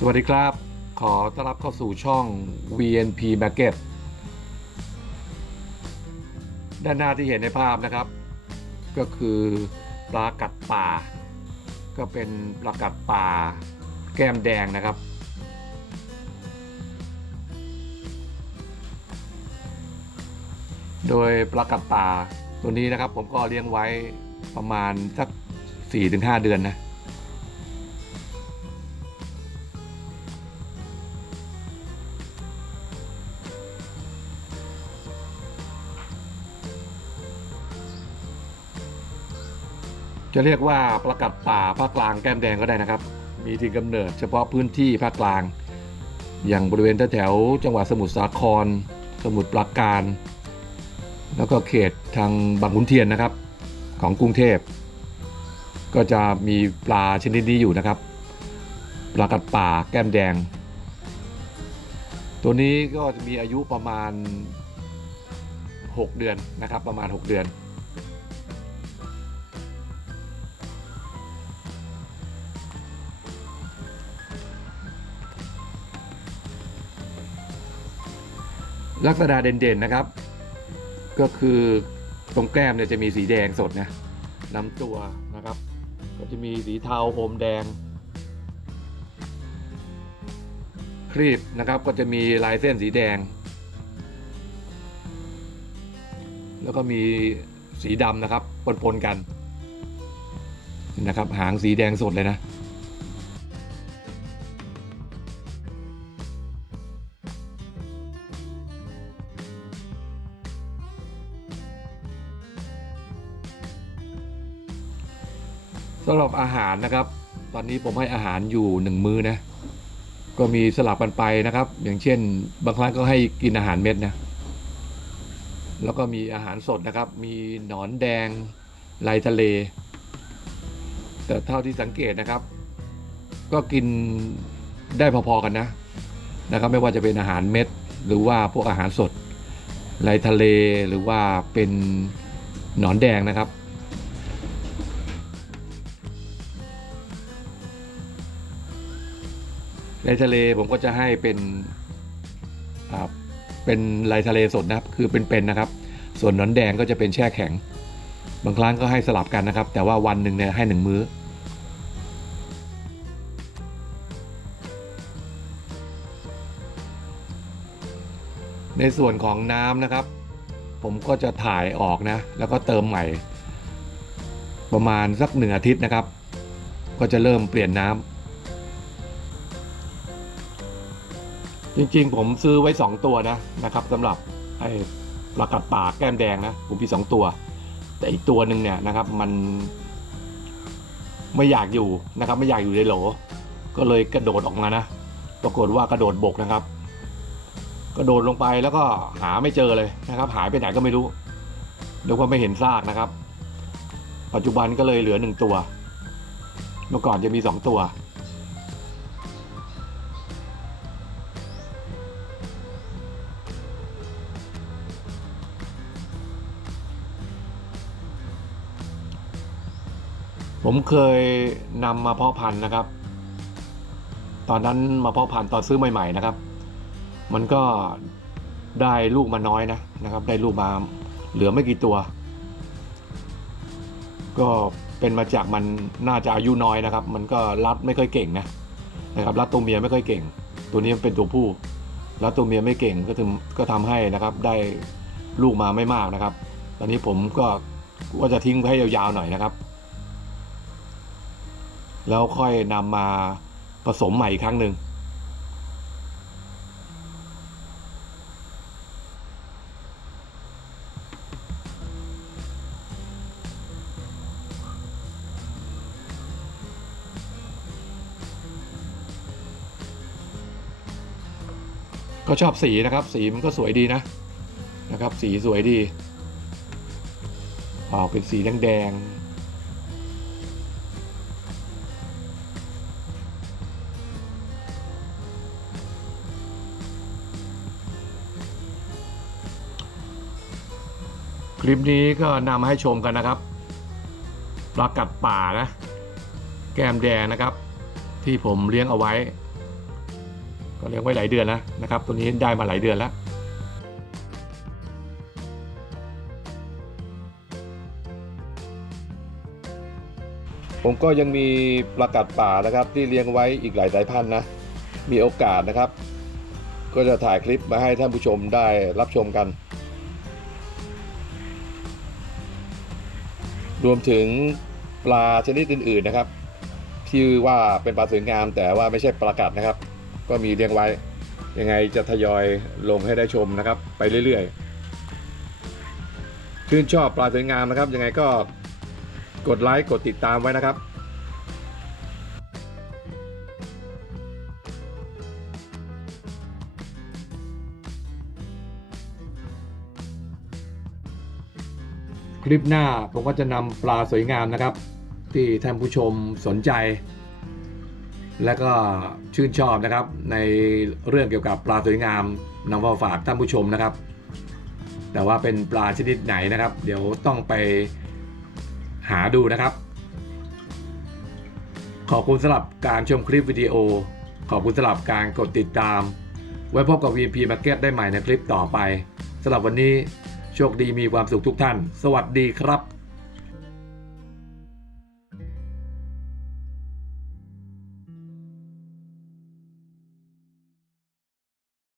สวัสดีครับ ขอต้อนรับเข้าสู่ช่อง VNP Market ด้านหน้าที่เห็นในภาพนะครับ ก็คือปลากัดป่า ก็เป็นปลากัดป่าแก้มแดงนะครับ โดยปลากัดป่าตัวนี้นะครับผมก็เลี้ยงไว้ประมาณสัก 4-5 เดือนนะ จะเรียกว่าประกัดป่าภาคกลางแก้มแดงก็ได้นะครับ มีที่กำเนิดเฉพาะพื้นที่ภาคกลาง อย่างบริเวณแถวจังหวัดสมุทรสาคร สมุทรปราการ แล้วก็เขตทางบางขุนเทียนนะครับ ของกรุงเทพ ก็จะมีปลาชนิดนี้อยู่นะครับปลากัดป่าแก้มแดง ตัวนี้ก็จะมีอายุประมาณ 6 เดือนนะครับ ประมาณ 6 เดือน ลักษณะเด่นๆนะครับ ก็คือตรงแก้มเนี่ยจะมีสีแดงสดนะลำตัวนะครับ ก็จะมีสีเทาโฮมแดง ครีบนะครับก็จะมีลายเส้นสีแดง แล้วก็มีสีดำนะครับปนๆกันนะครับหางสีแดงสดเลยนะ สำหรับอาหารนะครับ ตอนนี้ผมให้อาหารอยู่หนึ่งมื้อนะ ก็มีสลับกันไปนะครับ อย่างเช่น บางครั้งก็ให้กินอาหารเม็ดนะ แล้วก็มีอาหารสดนะครับ มีหนอนแดงลายทะเล แต่เท่าที่สังเกตนะครับ ก็กินได้พอๆกันนะนะครับ ไม่ว่าจะเป็นอาหารเม็ด หรือว่าพวกอาหารสดลายทะเลหรือว่าเป็นหนอนแดงนะครับ ในทะเลผมก็จะให้เป็นเป็นลายทะเลสดนะครับ คือเป็นๆนะครับ ส่วนหนอนแดงก็จะเป็นแช่แข็ง บางครั้งก็ให้สลับกันนะครับ แต่ว่าวันหนึ่งเนี่ยให้หนึ่งมื้อ ในส่วนของน้ำนะครับ ผมก็จะถ่ายออกนะ แล้วก็เติมใหม่ ประมาณสักหนึ่งอาทิตย์นะครับ ก็จะเริ่มเปลี่ยนน้ำ จริงๆ ผมซื้อไว้ 2 ตัวนะนะครับสำหรับไอ้ปลากัดป่าแก้มแดงนะผมมีสองตัว แต่อีกตัวหนึ่งเนี่ยนะครับมันไม่อยากอยู่นะครับ ไม่อยากอยู่ในโหล ก็เลยกระโดดออกมานะ ปรากฏว่ากระโดดบกนะครับ กระโดดลงไปแล้วก็หาไม่เจอเลยนะครับ หายไปไหนก็ไม่รู้เรียกว่าไม่เห็นซากนะครับ ปัจจุบันก็เลยเหลือหนึ่งตัว เมื่อก่อนจะมีสองตัว ผมเคยนำมาเพาะพันธุ์นะครับ ตอนนั้นมาเพาะพันธุ์ตอนซื้อใหม่ ๆนะครับ มันก็ได้ลูกมาน้อยนะนะครับ ได้ลูกมาเหลือไม่กี่ตัว ก็เป็นมาจากมันน่าจะอายุน้อยนะครับ มันก็รัดไม่ค่อยเก่งนะนะครับรัดตัวเมียไม่ค่อยเก่ง ตัวนี้มันเป็นตัวผู้รัดตัวเมียไม่เก่งก็ถึงก็ทำให้นะครับ ได้ลูกมาไม่มากนะครับ ตอนนี้ผมก็ว่าจะทิ้งไว้ให้ยาวๆหน่อยนะครับ แล้วค่อยนำมาผสมใหม่อีกครั้งหนึ่งก็ชอบสีนะครับ สีมันก็สวยดีนะนะครับ สีสวยดีออกเป็นสีแดงๆ คลิปนี้ก็นำมาให้ชมกันนะครับปลากัดป่านะ แก้มแดงนะครับ ที่ผมเลี้ยงเอาไว้ ก็เลี้ยงไว้หลายเดือนแล้วนะครับ ตัวนี้ได้มาหลายเดือนแล้วผมก็ยังมีปลากัดป่านะครับ ที่เลี้ยงไว้อีกหลายสายพันธุ์นะ มีโอกาสนะครับ ก็จะถ่ายคลิปมาให้ท่านผู้ชมได้รับชมกัน รวมถึงปลาชนิดอื่น ๆนะครับ ที่ว่าเป็นปลาสวยงาม แต่ว่าไม่ใช่ปลากัดนะครับ ก็มีเลี้ยงไว้ ยังไงจะทยอยลงให้ได้ชมนะครับ ไปเรื่อยๆ ชื่นชอบปลาสวยงามนะครับ ยังไงก็กดไลค์กดติดตามไว้นะครับ ลิปหน้าผมก็จะนำปลาสวยงามนะครับ ที่ท่านผู้ชมสนใจ และก็ชื่นชอบนะครับ ในเรื่องเกี่ยวกับปลาสวยงามนำมาฝากท่านผู้ชมนะครับ แต่ว่าเป็นปลาชนิดไหนนะครับ เดี๋ยวต้องไปหาดูนะครับ ขอบคุณสำหรับการชมคลิปวิดีโอ ขอบคุณสำหรับการกดติดตาม ไว้พบกับ VP Market ได้ใหม่ในคลิปต่อไปสำหรับวันนี้ โชคดีมีความสุขทุกท่าน สวัสดีครับ